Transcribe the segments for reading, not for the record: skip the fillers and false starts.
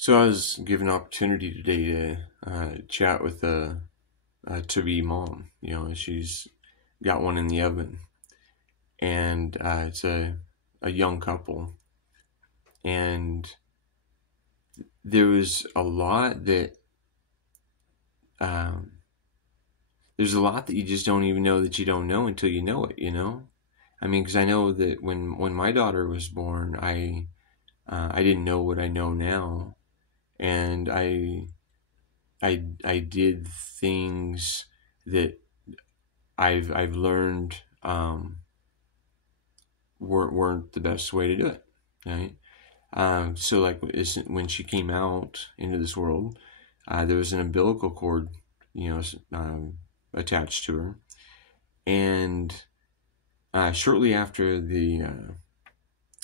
So I was given an opportunity today to chat with a to-be mom. She's got one in the oven, and it's a young couple. And there was a lot that um, there's a lot that you just don't even know that you don't know until you know it. I mean, because I know that when my daughter was born, I didn't know what I know now, and I did things that I've learned weren't the best way to do it, right? So like when she came out into this world, there was an umbilical cord, attached to her, and shortly after the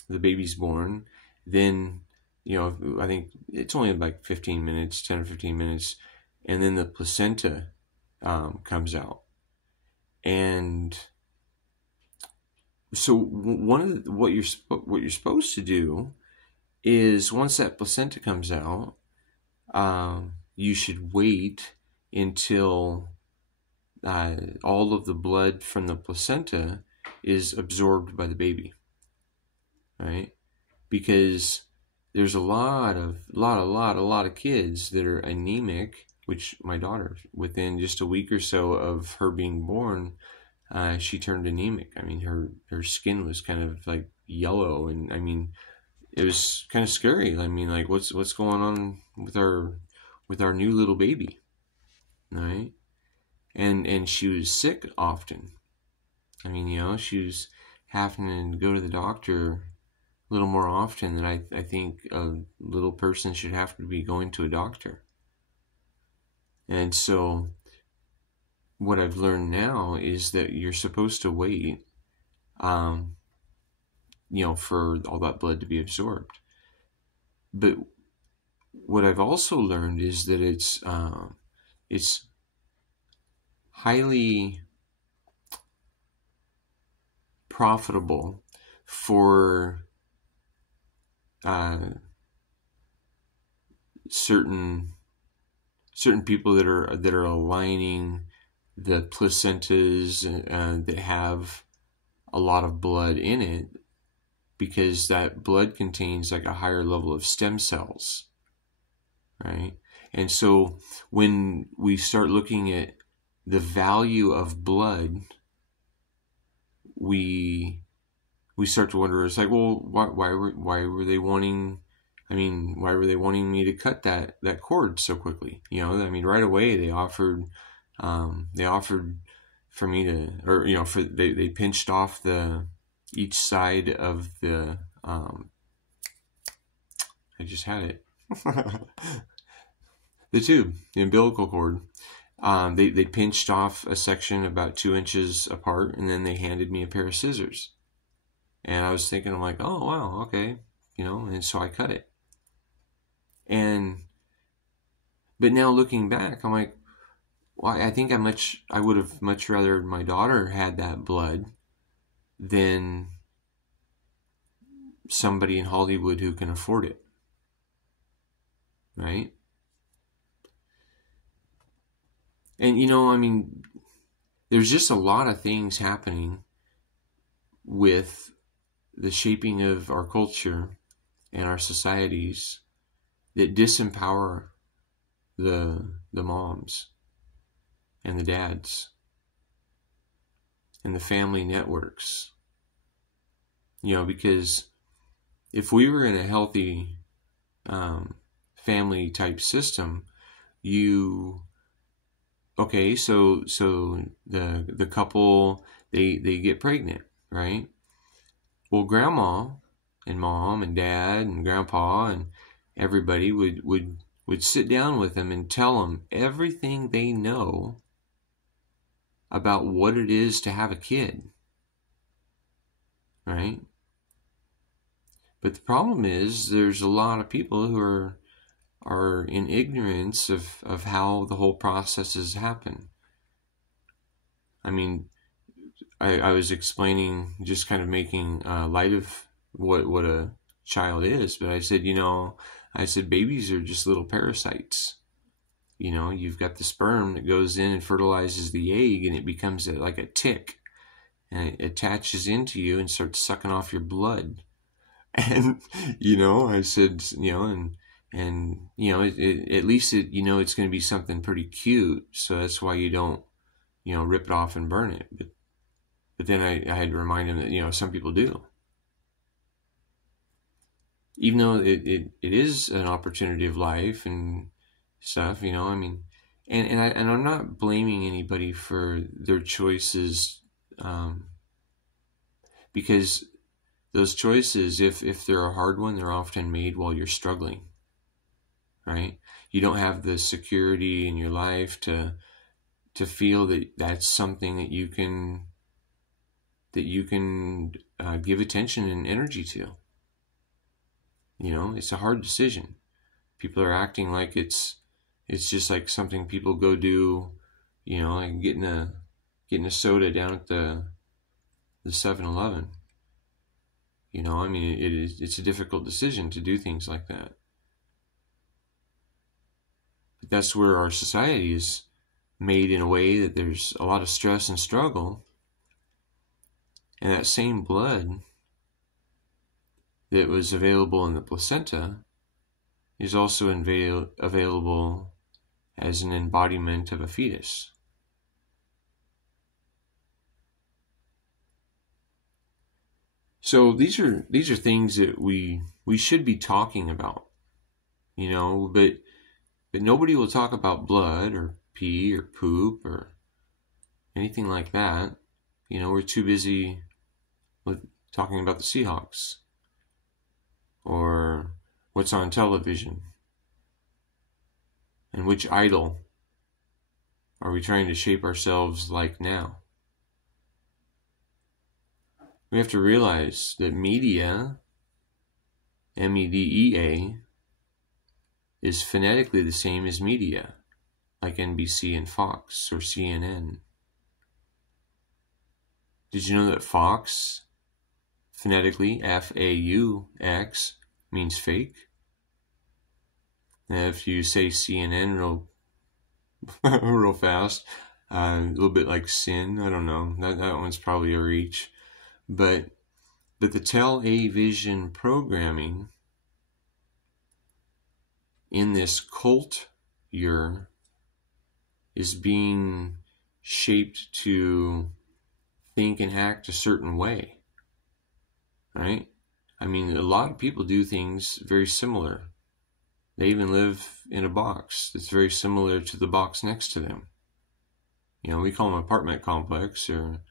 baby's born, then I think it's only like 15 minutes, 10 or 15 minutes, and then the placenta comes out. And so one of what you're supposed to do is once that placenta comes out, you should wait until all of the blood from the placenta is absorbed by the baby, right? Because there's a lot of kids that are anemic, which my daughter, within just a week or so of her being born, she turned anemic. I mean, her skin was kind of like yellow, and I mean, it was kind of scary. I mean, like what's going on with our new little baby, right? And she was sick often. I mean, she was having to go to the doctor a little more often than I think a little person should have to be going to a doctor. And so what I've learned now is that you're supposed to wait, for all that blood to be absorbed. But what I've also learned is that it's highly profitable for certain people that are aligning the placentas that have a lot of blood in it, because that blood contains like a higher level of stem cells, right? And so when we start looking at the value of blood, we start to wonder, it's like, well, why were they wanting, why were they wanting me to cut that cord so quickly? I mean, right away they offered for me to, or they pinched off each side of the I just had it the tube, the umbilical cord. They pinched off a section about 2 inches apart, and then they handed me a pair of scissors. And I was thinking, I'm like, oh wow, okay, and so I cut it. But now looking back, I'm like, well, I think I would have much rather my daughter had that blood than somebody in Hollywood who can afford it, right? And there's just a lot of things happening with the shaping of our culture and our societies that disempower the moms and the dads and the family networks. Because if we were in a healthy family type system, so the couple, they get pregnant, right? Well, grandma and mom and dad and grandpa and everybody would sit down with them and tell them everything they know about what it is to have a kid, right? But the problem is there's a lot of people who are in ignorance of how the whole processes happen. I mean, I was explaining, just kind of making light of what a child is, but I said, babies are just little parasites. You've got the sperm that goes in and fertilizes the egg, and it becomes like a tick, and it attaches into you and starts sucking off your blood. And I said, at least it's going to be something pretty cute, so that's why you don't rip it off and burn it. But then I had to remind him that some people do, even though it is an opportunity of life and stuff. And I'm not blaming anybody for their choices, because those choices, if they're a hard one, they're often made while you're struggling, right? You don't have the security in your life to feel that that's something that you can give attention and energy to. It's a hard decision. People are acting like it's just like something people go do, like getting a soda down at the 7-Eleven. It's a difficult decision to do things like that. But that's where our society is made in a way that there's a lot of stress and struggle. And that same blood that was available in the placenta is also available as an embodiment of a fetus. So these are things that we should be talking about, but nobody will talk about blood or pee or poop or anything like that. We're too busy with talking about the Seahawks or what's on television and which idol are we trying to shape ourselves like now. We have to realize that media, MEDEA, is phonetically the same as media, like NBC and Fox or CNN. Did you know that Fox, phonetically FAUX, means fake? And if you say CNN real fast, a little bit like sin, I don't know, that one's probably a reach. But the television programming in this cult year is being shaped to think and act a certain way, right? A lot of people do things very similar. They even live in a box that's very similar to the box next to them. We call them apartment complex or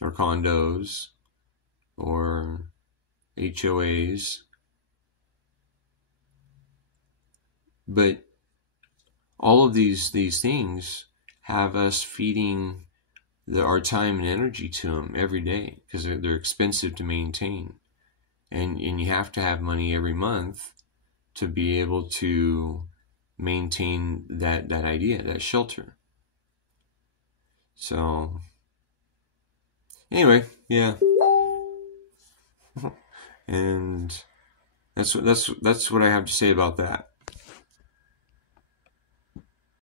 condos or HOAs. But all of these things have us feeding our time and energy to them every day because they're expensive to maintain. And you have to have money every month to be able to maintain that idea, that shelter. So anyway, yeah. And that's what I have to say about that.